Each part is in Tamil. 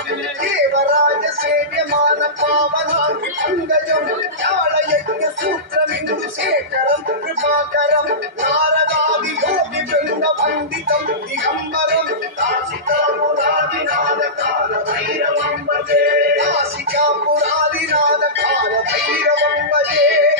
देवराज सेव्यमान पावनांगि पंकजं ज्ञानयज्ञ सूत्रमिन्दु शेखरं कृपाकरं नारदादि योगि वृन्द पंडितं दिगंबरं काशिकापुरादिनाथ काल भैरवं भजे काशिकापुरादिनाथ काल भैरवं भजे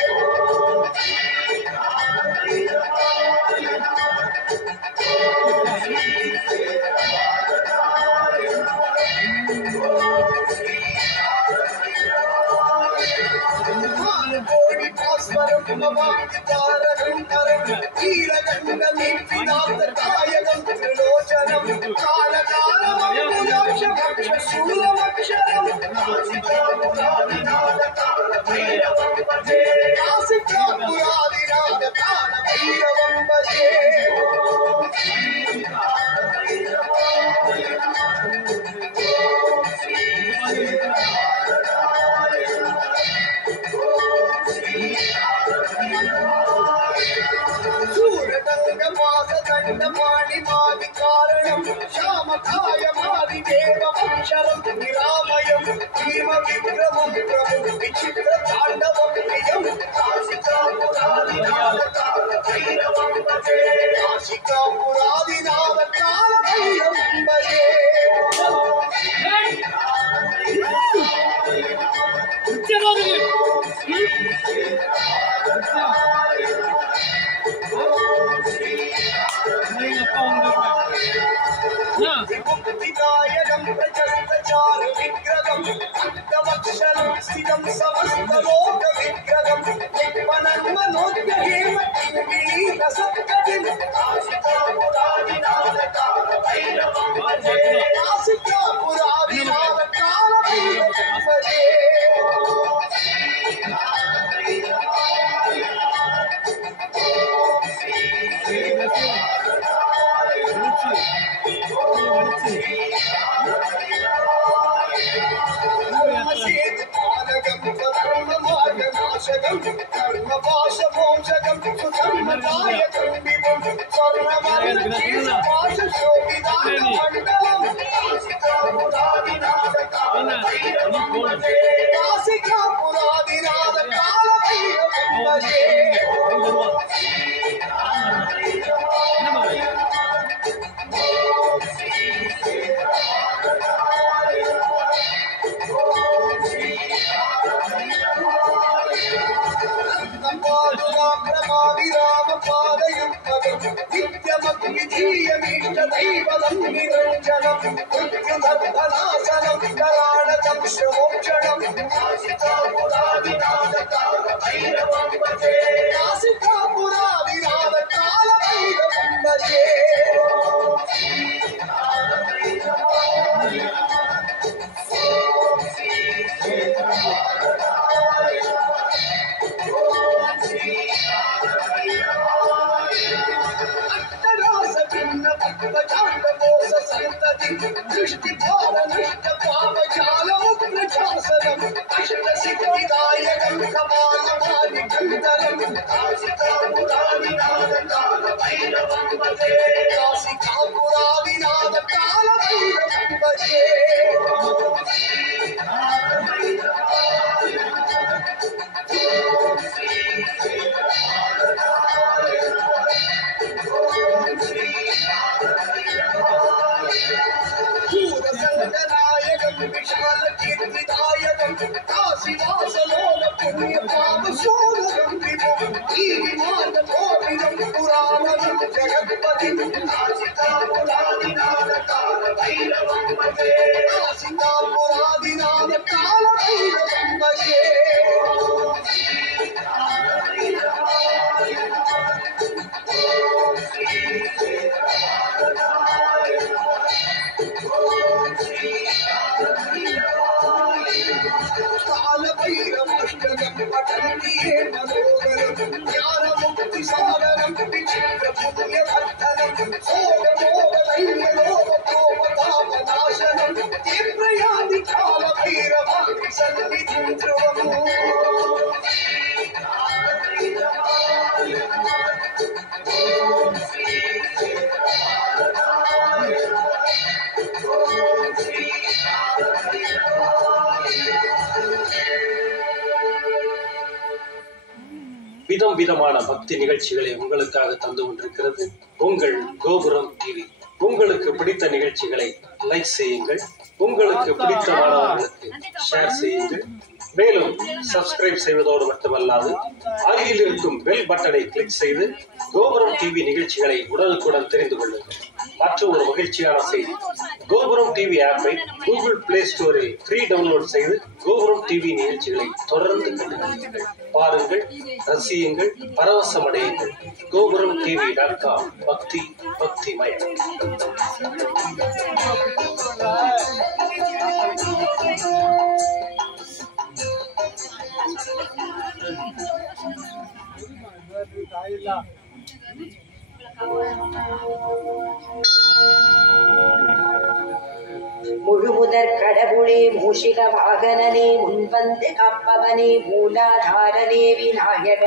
पुण्यवर्धनं सोमोदयलोकतापनाशनं तीव्रयाति कालभैरवाग्नि सन्निधिं ध्रुवम् விதம் விதமான பக்தி நிகழ்ச்சிகளை உங்களுக்காக தந்து கொண்டிருக்கிறது உங்கள் கோபுரம் டிவி. உங்களுக்கு பிடித்த நிகழ்ச்சிகளை லைக் செய்யுங்கள், உங்களுக்கு பிடித்த மாணவர்களுக்கு ஷேர் செய்யுங்கள். மேலும் சப்ஸ்கிரைப் செய்வதோடு மட்டுமல்லாது அருகில் இருக்கும் பெல் பட்டனை கிளிக் செய்து கோபுரம் டிவி நிகழ்ச்சிகளை உடனுக்குடன் தெரிந்து கொள்ளுங்கள். மற்றும் ஒரு மகிழ்ச்சியான செய்தி, கோபுரம் டிவி ஆப்பை கூகுள் பிளே ஸ்டோரில் ஃப்ரீ டவுன்லோட் செய்து கோபுரம் டிவி நிகழ்ச்சிகளை தொடர்ந்து கண்டுபிடிங்கள், பாருங்கள், ரசியுங்கள், பரவசமடையுங்கள். கோபுரம் டிவி.com பக்தி பக்திமயம். முழுமுதற் கடவுளே, மூஷிக வாகனனே, முன்வந்து காப்பவனே, மூலாதாரனே, விநாயகர்